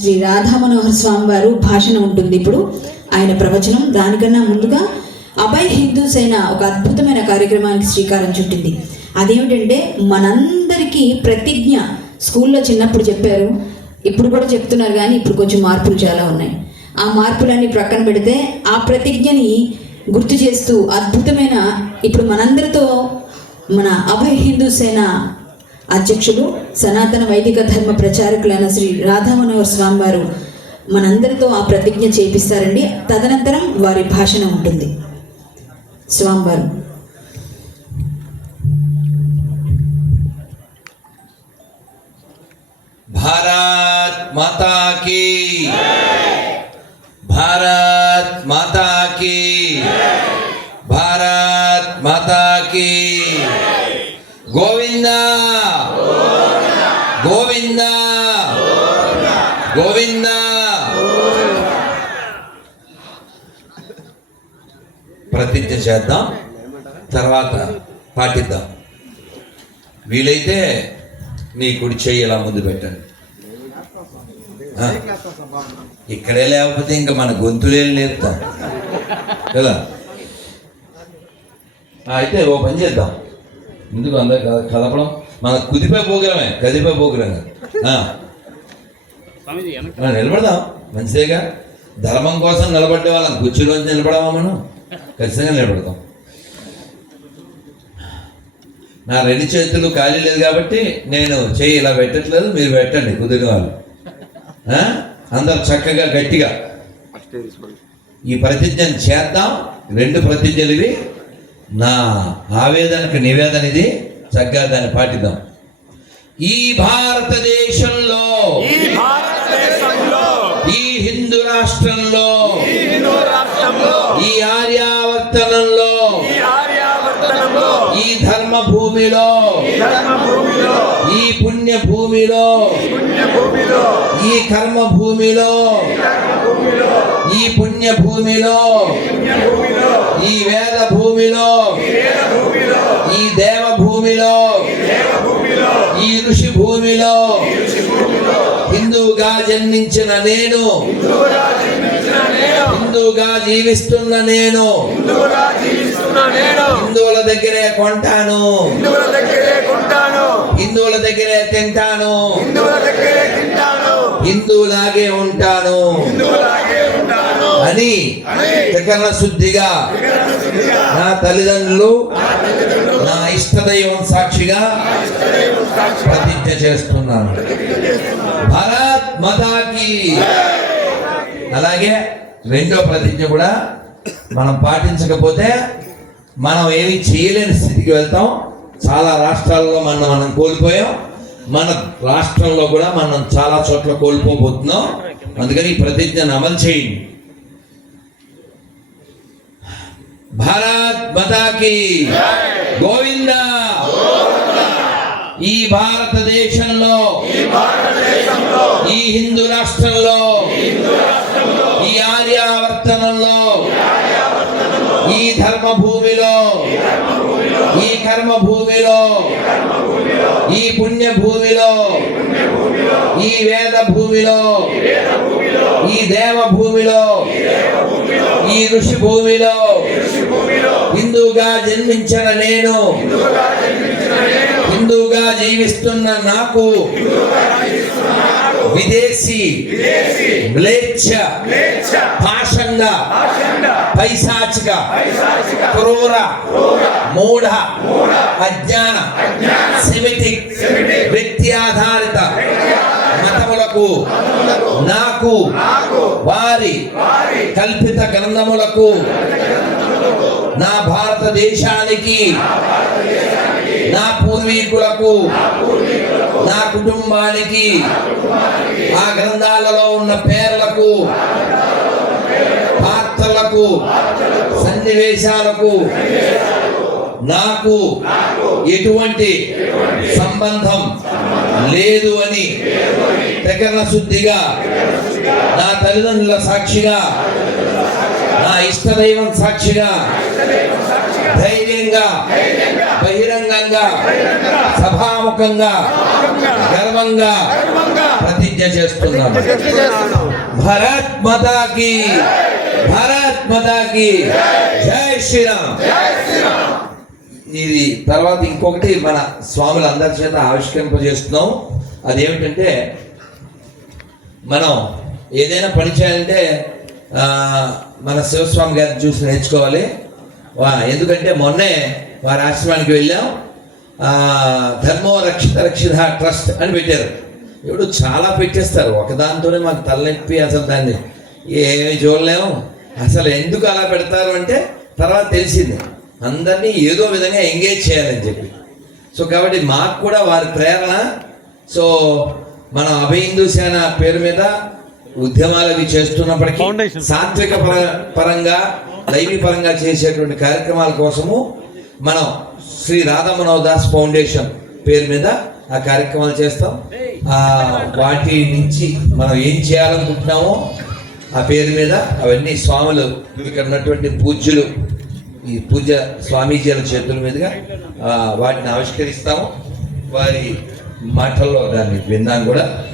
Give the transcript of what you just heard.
శ్రీ రాధా మనోహర్ స్వామి వారు భాషణ ఉంటుంది ఇప్పుడు. ఆయన ప్రవచనం దానికన్నా ముందుగా అభయ్ హిందూ సేన ఒక అద్భుతమైన కార్యక్రమానికి శ్రీకారం చుట్టింది. అదేమిటంటే మనందరికీ ప్రతిజ్ఞ స్కూల్లో చిన్నప్పుడు చెప్పారు. ఇప్పుడు కూడా చెప్తున్నారు కానీ ఇప్పుడు కొంచెం మార్పులు చాలా ఉన్నాయి. ఆ మార్పులన్నీ ప్రక్కన పెడితే ఆ ప్రతిజ్ఞని గుర్తు చేస్తూ అద్భుతమైన ఇప్పుడు మనందరితో మన అభయ్ హిందూ సేన అధ్యక్షులు సనాతన వైదిక ధర్మ ప్రచారకులైన శ్రీ రాధామనోహర్ స్వామి వారు మనందరితో ఆ ప్రతిజ్ఞ చేపిస్తారండి. తదనంతరం వారి భాషణ ఉంటుంది. స్వామివారు. భారత్ మాతాకి గోవింద! ప్రతిజ్ఞ చేద్దాం తర్వాత పాటిద్దాం. వీలైతే మీ కుడి చెయ్యి ఇలా ముందు పెట్టండి. ఇక్కడే లేకపోతే ఇంకా మన గొంతులే నేర్తా కదా అయితే ఓ పని చేద్దాం. ముందుకు అందరు కలపడం మన కుదిపోయి పోగిరమే కదిపోయి పోగిరమే మనం నిలబడదాం. మంచిదేగా ధర్మం కోసం నిలబడే వాళ్ళం. కుర్చీలోంచి నిలబడమా మనం? ఖచ్చితంగా నిలబడతాం. నా రెండు చేతులు ఖాళీ లేదు కాబట్టి నేను చేయి ఇలా పెట్టట్లేదు మీరు పెట్టండి కుదిరిన వాళ్ళు. అందరు చక్కగా గట్టిగా. ఈ ప్రతిజ్ఞను చేద్దాం. రెండు ప్రతిజ్ఞలు ఇవి నా ఆవేదనకు నివేదన ఇది. చక్కగా దాన్ని పాటిద్దాం. ఈ భారతదేశంలో ఆర్యావర్తనంలో ఈ ఆర్యావర్తనంలో ఈ ధర్మ భూమిలో ఈ పుణ్య భూమిలో ఈ కర్మ భూమిలో ఈ పుణ్య భూమిలో ఈ వేద భూమిలో ఈ దేవ భూమిలో ఈ ఋషి భూమిలో హిందువుగా జన్మించిన నేను హిందువుగా జీవిస్తున్న నేను. హిందువుల దగ్గరే కొంటాను. హిందువుల దగ్గరే తింటాను. హిందువులాగే ఉంటాను. అని త్రికరణ శుద్ధిగా శుద్ధిగా నా తల్లిదండ్రులు నా ఇష్టదైవం సాక్షిగా ప్రతిజ్ఞ చేస్తున్నాను. భారత్ మతాకి. అలాగే రెండో ప్రతిజ్ఞ కూడా మనం పాటించకపోతే మనం ఏమి చేయలేని స్థితికి వెళ్తాం. చాలా రాష్ట్రాల్లో మనం మనం కోల్పోయాం. మన రాష్ట్రంలో కూడా మనం చాలా చోట్ల కోల్పోబోతున్నాం. అందుకని ఈ ప్రతిజ్ఞను అమలు చేయండి. భారత్ మతాకి గోవింద! ఈ భారతదేశంలో ఈ హిందూ రాష్ట్రంలో ఈ ఆర్యావర్తనంలో ఈ ధర్మ భూమిలో ఈ కర్మ భూమిలో ఈ పుణ్య భూమిలో ఈ వేద భూమిలో ఈ దేవ భూమిలో ఈ ఋషి భూమిలో హిందూగా జన్మించిన నేను హిందూగా జీవిస్తున్న నాకు విదేశీ. మ్లేచ్ఛ. పాషంగా. పైశాచిక. క్రూర. మూఢ. అజ్ఞాన. సెమిటిక్ వ్యక్తి ఆధారిత. మతములకు. నాకు. వారి. కల్పిత గ్రంథములకు. నా భారతదేశానికి. నా పూర్వీకులకు. నా కుటుంబానికి ఆ గ్రంథాలలో ఉన్న పేర్లకు పాత్రలకు సన్నివేశాలకు నాకు ఎటువంటి సంబంధం లేదు అని ప్రకరణ శుద్ధిగా నా తల్లిదండ్రుల సాక్షిగా నా ఇష్టదైవం సాక్షిగా ధైర్యంగా బహిరంగంగా సభాముఖంగా గర్వంగా ప్రతిజ్ఞ చేస్తున్నాను భరత్ మతాకి భారత్ జై శ్రీరామ్. ఇది తర్వాత ఇంకొకటి మన స్వాములు అందరి చేత ఆవిష్కరింపజేస్తున్నాం. అదేమిటంటే మనం ఏదైనా పని చేయాలంటే మన శివస్వామి గారిని చూసి నేర్చుకోవాలి. వా- ఎందుకంటే మొన్నే వారి ఆశ్రమానికి వెళ్ళాం. ధర్మో రక్షిత రక్షిత ట్రస్ట్ అని పెట్టారు. ఇప్పుడు చాలా పెట్టేస్తారు. ఒకదాంతోనే మాకు తలనొప్పి అసలు దాన్ని. ఏమి చూడలేము. అసలు ఎందుకు అలా పెడతారు అంటే తర్వాత తెలిసింది. అందరినీ ఏదో విధంగా ఎంగేజ్ చేయాలని చెప్పి. సో కాబట్టి మాకు కూడా వారి ప్రేరణ. సో మనం అభయిందు సేన పేరు మీద ఉద్యమాలు అవి చేస్తున్నప్పటికీ సాత్విక పర పరంగా దైవీ పరంగా చేసేటువంటి కార్యక్రమాల కోసము మనం శ్రీ రాధా దాస్ ఫౌండేషన్ పేరు మీద ఆ కార్యక్రమాలు చేస్తాం. వాటి నుంచి మనం ఏం చేయాలనుకుంటున్నామో ఆ పేరు మీద అవన్నీ స్వాములు ఇక్కడ ఉన్నటువంటి పూజ్యులు ఈ పూజ స్వామీజీల చేతుల మీదుగా వాటిని ఆవిష్కరిస్తాము. వారి మాటల్లో దాన్ని విన్నాను కూడా.